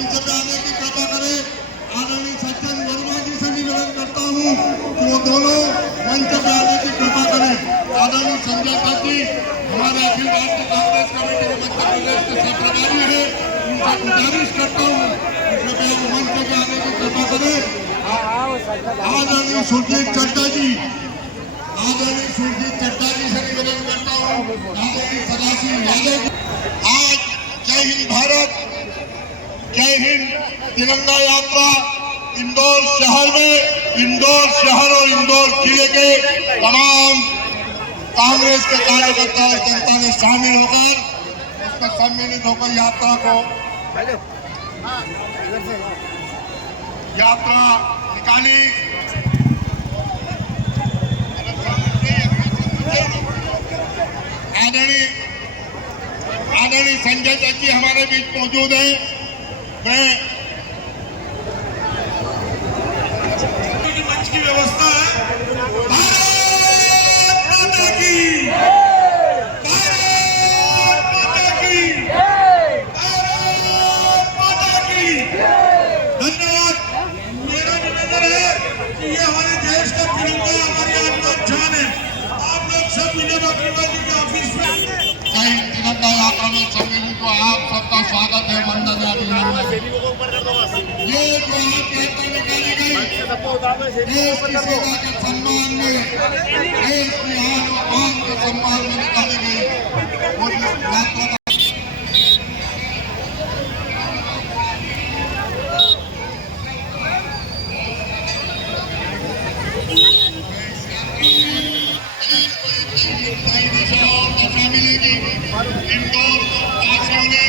मंच पे आने की कृपा करें। आदरणीय सज्जन वर्मा जी से निवेदन करता हूँ कि वो दोनों मंच पे आने की कृपा करें। आदरणीय संजय साथी हमारे अखिल भारतीय कांग्रेस कमेटी के मध्य प्रदेश के सह प्रभारी है, उनसे गुजारिश करता हूँ कि मंच पे आने की कृपा करें। आदरणीय सुरजीत चड्डा जी से निवेदन करता हूँ। आदरणीय सदाशिव यादव आज जय हिंद भारत, जय हिंद तिरंगा यात्रा इंदौर शहर में, इंदौर शहर और इंदौर जिले के तमाम कांग्रेस के कार्यकर्ता और जनता ने शामिल होकर उसमें सम्मिलित होकर यात्रा निकाली। आदरणीय संजय जी हमारे बीच मौजूद हैं। मैं मंच की व्यवस्था है। भारत माता की, भारत माता की, भारत माता की। धन्यवाद। मेरा निवेदन है कि ये हमारे देश का तिरंगा, हमारी आत्मा जान है। आप लोग सब विजय बाकी के ऑफिस में तिरंगा यात्रा में सम्मिलित हो, आप सबका स्वागत है, वंदन है, अभिनंदन। ये जो आप यात्रा निकाली गई देश की सेवा के सम्मान में, देश की आन और बान के सम्मान में निकाली गई वो यात्रा मिलेगी। इंदौर वासियों ने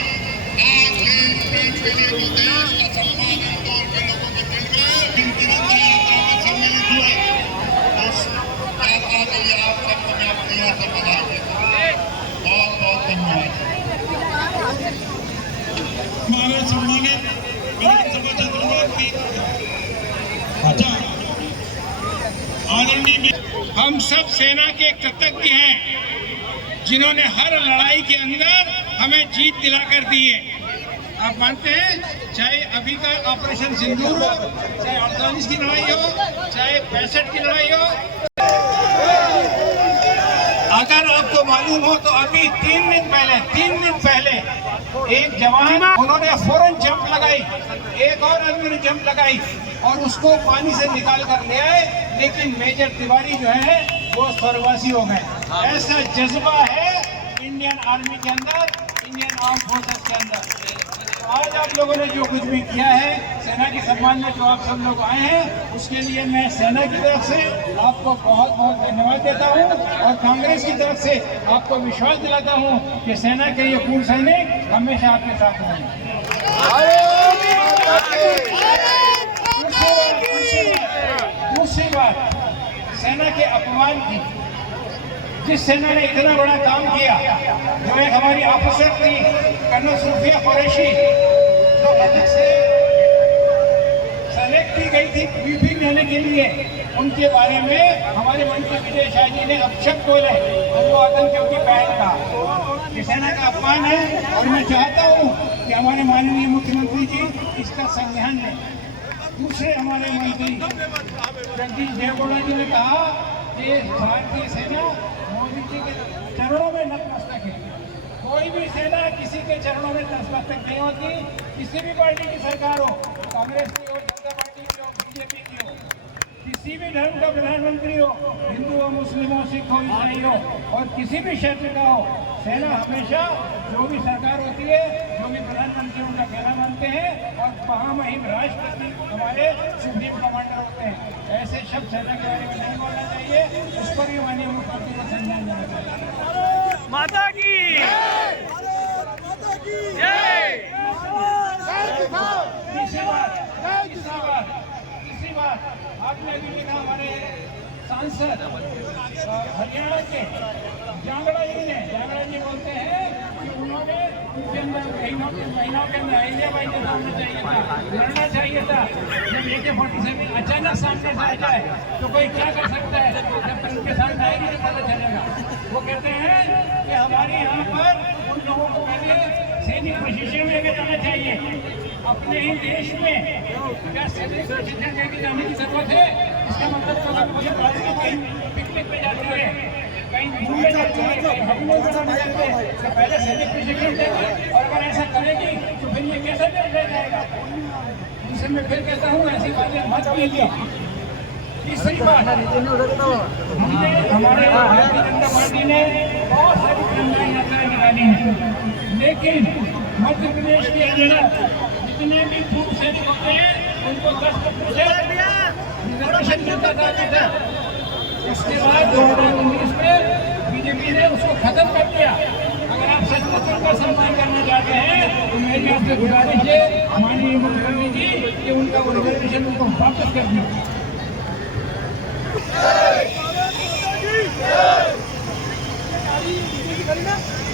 आज देश प्रेम के लिए जो देश का सम्मान इंदौर के लोगों के दिल में तिरंगा यात्रा में सम्मिलित हुए, उस यात्रा के लिए आप सबको मैं अपनी ओर से बधाई देता हूँ। बहुत बहुत धन्यवाद। हमारे सम्मानित विधानसभा क्षेत्र आदरणीय, हम सब सेना के कृतज्ञ हैं जिन्होंने हर लड़ाई के अंदर हमें जीत दिलाकर दी है। आप मानते हैं, चाहे अभी का ऑपरेशन सिंदूर हो, चाहे 48 की लड़ाई हो, चाहे 65 की लड़ाई हो। अगर आपको मालूम हो तो अभी 3 दिन पहले एक जवान, उन्होंने फौरन जंप लगाई, एक और आदमी ने जंप लगाई और उसको पानी से निकाल कर ले आए, लेकिन मेजर तिवारी जो है वो स्वर्गवासी हो गए। ऐसा जज्बा है इंडियन आर्मी के अंदर, इंडियन आर्म फोर्सेस के अंदर। आज आप लोगों ने जो कुछ भी किया है सेना के सम्मान में, जो आप सब लोग आए हैं, उसके लिए मैं सेना की तरफ से आपको बहुत बहुत धन्यवाद देता हूं और कांग्रेस की तरफ से आपको विश्वास दिलाता हूं कि सेना के ये पूर्व सैनिक हमेशा आपके साथ रहेंगे। दूसरी बात, सेना के अपमान की, जिस सेना ने इतना बड़ा काम किया, जो एक हमारी ऑफिसर थी कर्नल सूफिया कुरैशी, जो अलग से सेलेक्ट की गई थी ब्रीफिंग देने के लिए, उनके बारे में हमारे मंत्री विजय शाह जी ने अपशब्द बोले और वो आतंकियों की बहन का। ये सेना का अपमान है और मैं चाहता हूँ कि हमारे माननीय मुख्यमंत्री जी इसका संज्ञान लें। दूसरे हमारे मंत्री जगदीश देवगौड़ा जी ने कहा कि भारतीय सेना मोदी जी के चरणों में नतमस्तक है। कोई भी सेना किसी के चरणों में नतमस्तक नहीं होती। किसी भी पार्टी की सरकार हो, कांग्रेस की हो, जनता पार्टी की हो, बीजेपी की हो, किसी भी धर्म का प्रधानमंत्री हो, हिंदू हो, मुस्लिम हो, सिख हो, ईसाई हो और किसी भी क्षेत्र का हो, सेना हमेशा जो भी सरकार होती है, जो भी प्रधानमंत्री उनका कहना मानते हैं और महामहिम राष्ट्रपति हमारे सुप्रीम कमांडर होते हैं। ऐसे शब्द सेना के बारे में नहीं बोलना चाहिए, उस पर भी माननीय मुख्यमंत्री को संज्ञान देना चाहिए। माता की जय। तीसरी बात आपने भी लिखा, हमारे सांसद हरियाणा के जांगड़ा जी बोलते हैं कि उन्होंने उनके अंदर महीनों के अंदर अहिल्याबाई के सामने चाहिए था, लड़ना चाहिए था। जब AK-47 अचानक सामने आ जाए तो कोई क्या कर सकता है? जब उनके सामने आएगी तो पता चलेगा। वो कहते हैं कि हमारे यहाँ पर उन लोगों को पहले सैनिक प्रशिक्षण लेके जाना चाहिए। अपने ही देश में क्या सिटीजन की जाने की जरूरत है? इसका मतलब तो आप मुझे कहीं पिकनिक पे जाते हुए, कहीं घूमने जाते हुए, कहीं हनीमून पे जाते हैं, तो पहले सर्टिफिकेट देगी, और अगर ऐसा करेगी तो फिर ये कैसे ले जाएगा? उनसे मैं फिर कहता हूँ ऐसी बातें मत कीजिए। तीसरी बात, हमने हमारे भारतीय जनता पार्टी ने बहुत सारी क्रांतिकारी यात्राएं निकाली हैं, लेकिन मध्य प्रदेश के अंदर जितने भी पूर्व सैनिक होते हैं उनको 10% रिजर्वेशन मिलता था। उसके बाद 2019 में बीजेपी ने उसको खत्म कर दिया। अगर आप सचमुच उनका सम्मान करना चाहते हैं तो मेरी आपसे गुजारिश है माननीय मुख्यमंत्री जी कि उनका वो रिजर्वेशन उनको वापस कर दिया। माता की